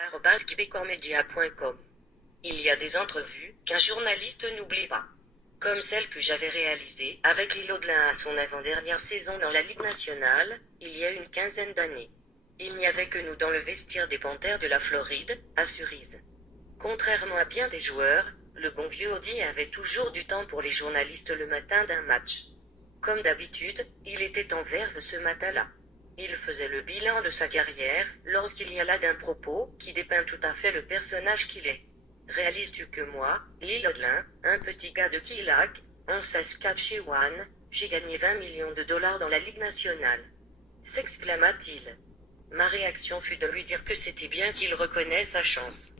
@québécoismedia.com. Il y a des entrevues qu'un journaliste n'oublie pas. Comme celle que j'avais réalisée avec Lille Audelin à son avant-dernière saison dans la Ligue nationale, il y a une quinzaine d'années. Il n'y avait que nous dans le vestiaire des Panthères de la Floride, à Cerise. Contrairement à bien des joueurs, le bon vieux Audi avait toujours du temps pour les journalistes le matin d'un match. Comme d'habitude, il était en verve ce matin-là. Il faisait le bilan de sa carrière, lorsqu'il y a là d'un propos qui dépeint tout à fait le personnage qu'il est. Réalises-tu que moi, Lille Audelin, un petit gars de Killac, en Saskatchewan, j'ai gagné 20 millions de dollars dans la Ligue nationale? S'exclama-t-il. Ma réaction fut de lui dire que c'était bien qu'il reconnaisse sa chance.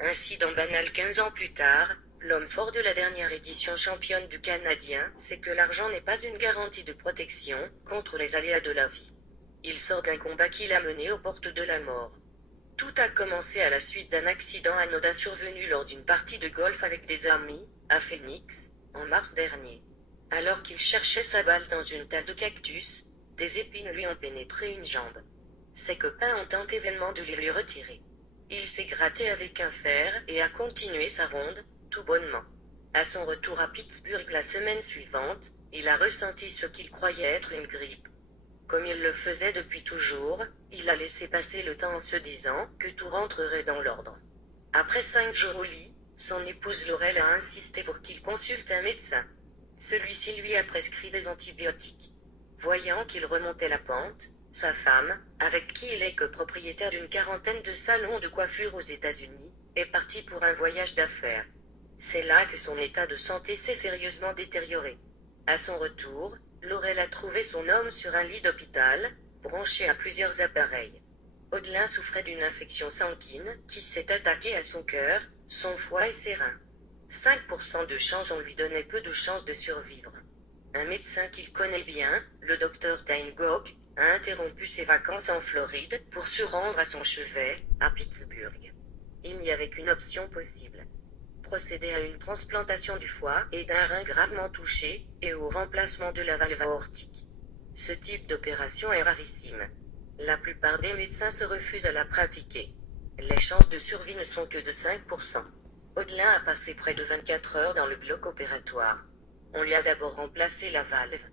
Ainsi dans Banal 15 ans plus tard, l'homme fort de la dernière édition championne du Canadien, c'est que l'argent n'est pas une garantie de protection contre les aléas de la vie. Il sort d'un combat qu'il a mené aux portes de la mort. Tout a commencé à la suite d'un accident anodin survenu lors d'une partie de golf avec des amis, à Phoenix, en mars dernier. Alors qu'il cherchait sa balle dans une talle de cactus, des épines lui ont pénétré une jambe. Ses copains ont tenté vainement de les lui retirer. Il s'est gratté avec un fer et a continué sa ronde, tout bonnement. À son retour à Pittsburgh la semaine suivante, il a ressenti ce qu'il croyait être une grippe. Comme il le faisait depuis toujours, il a laissé passer le temps en se disant que tout rentrerait dans l'ordre. Après 5 jours au lit, son épouse Laurel a insisté pour qu'il consulte un médecin. Celui-ci lui a prescrit des antibiotiques. Voyant qu'il remontait la pente, sa femme, avec qui il est copropriétaire d'une quarantaine de salons de coiffure aux États-Unis, est partie pour un voyage d'affaires. C'est là que son état de santé s'est sérieusement détérioré. À son retour, Laurel a trouvé son homme sur un lit d'hôpital, branché à plusieurs appareils. Audelin souffrait d'une infection sanguine qui s'est attaquée à son cœur, son foie et ses reins. 5% de chance, on lui donnait peu de chances de survivre. Un médecin qu'il connaît bien, le docteur Tyne Gok, a interrompu ses vacances en Floride pour se rendre à son chevet, à Pittsburgh. Il n'y avait qu'une option possible. Procéder à une transplantation du foie et d'un rein gravement touché, et au remplacement de la valve aortique. Ce type d'opération est rarissime. La plupart des médecins se refusent à la pratiquer. Les chances de survie ne sont que de 5%. Audelin a passé près de 24 heures dans le bloc opératoire. On lui a d'abord remplacé la valve.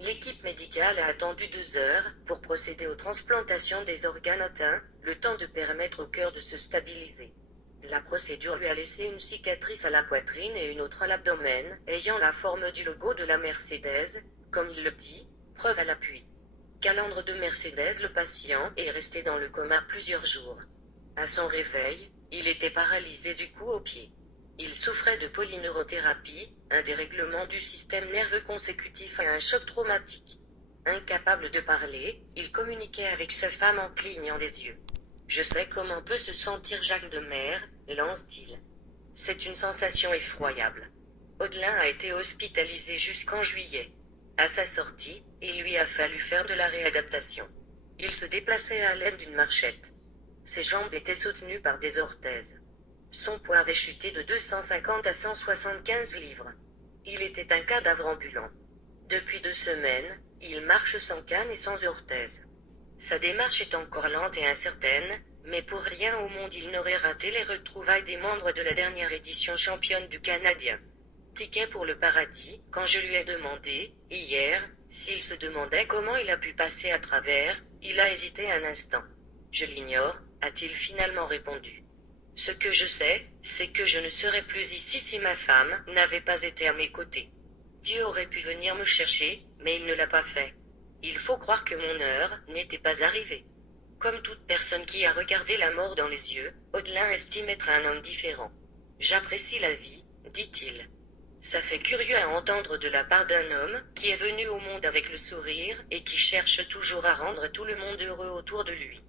L'équipe médicale a attendu 2 heures pour procéder aux transplantations des organes atteints, le temps de permettre au cœur de se stabiliser. La procédure lui a laissé une cicatrice à la poitrine et une autre à l'abdomen, ayant la forme du logo de la Mercedes, comme il le dit, preuve à l'appui. Calandre de Mercedes, le patient est resté dans le coma plusieurs jours. À son réveil, il était paralysé du cou aux pieds. Il souffrait de polyneurothérapie, un dérèglement du système nerveux consécutif à un choc traumatique. Incapable de parler, il communiquait avec sa femme en clignant des yeux. « Je sais comment peut se sentir Jacques Demers, lance-t-il. C'est une sensation effroyable. » Audelin a été hospitalisé jusqu'en juillet. À sa sortie, il lui a fallu faire de la réadaptation. Il se déplaçait à l'aide d'une marchette. Ses jambes étaient soutenues par des orthèses. Son poids avait chuté de 250 à 175 livres. Il était un cadavre ambulant. Depuis 2 semaines, il marche sans canne et sans orthèse. Sa démarche est encore lente et incertaine, mais pour rien au monde il n'aurait raté les retrouvailles des membres de la dernière édition championne du Canadien. Ticket pour le paradis, quand je lui ai demandé, hier, s'il se demandait comment il a pu passer à travers, il a hésité un instant. Je l'ignore, a-t-il finalement répondu. Ce que je sais, c'est que je ne serais plus ici si ma femme n'avait pas été à mes côtés. Dieu aurait pu venir me chercher, mais il ne l'a pas fait. Il faut croire que mon heure n'était pas arrivée. Comme toute personne qui a regardé la mort dans les yeux, Audelin estime être un homme différent. J'apprécie la vie, dit-il. Ça fait curieux à entendre de la part d'un homme qui est venu au monde avec le sourire et qui cherche toujours à rendre tout le monde heureux autour de lui.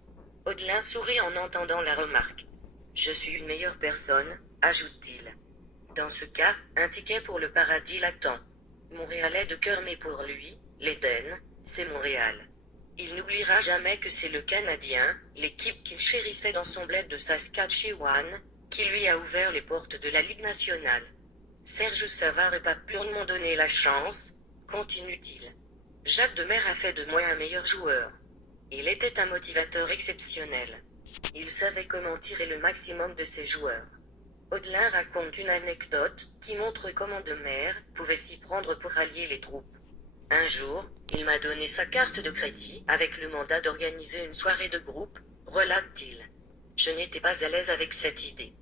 Audelin sourit en entendant la remarque. Je suis une meilleure personne, ajoute-t-il. Dans ce cas, un ticket pour le paradis l'attend. Montréalais de cœur, mais pour lui, l'Éden, c'est Montréal. Il n'oubliera jamais que c'est le Canadien, l'équipe qu'il chérissait dans son bled de Saskatchewan, qui lui a ouvert les portes de la Ligue nationale. Serge Savard et Pat Burn m'ont donné la chance, continue-t-il. Jacques Demers a fait de moi un meilleur joueur. Il était un motivateur exceptionnel. Il savait comment tirer le maximum de ses joueurs. Audelin raconte une anecdote qui montre comment de mer pouvait s'y prendre pour allier les troupes. Un jour, il m'a donné sa carte de crédit avec le mandat d'organiser une soirée de groupe, relate-t-il. Je n'étais pas à l'aise avec cette idée.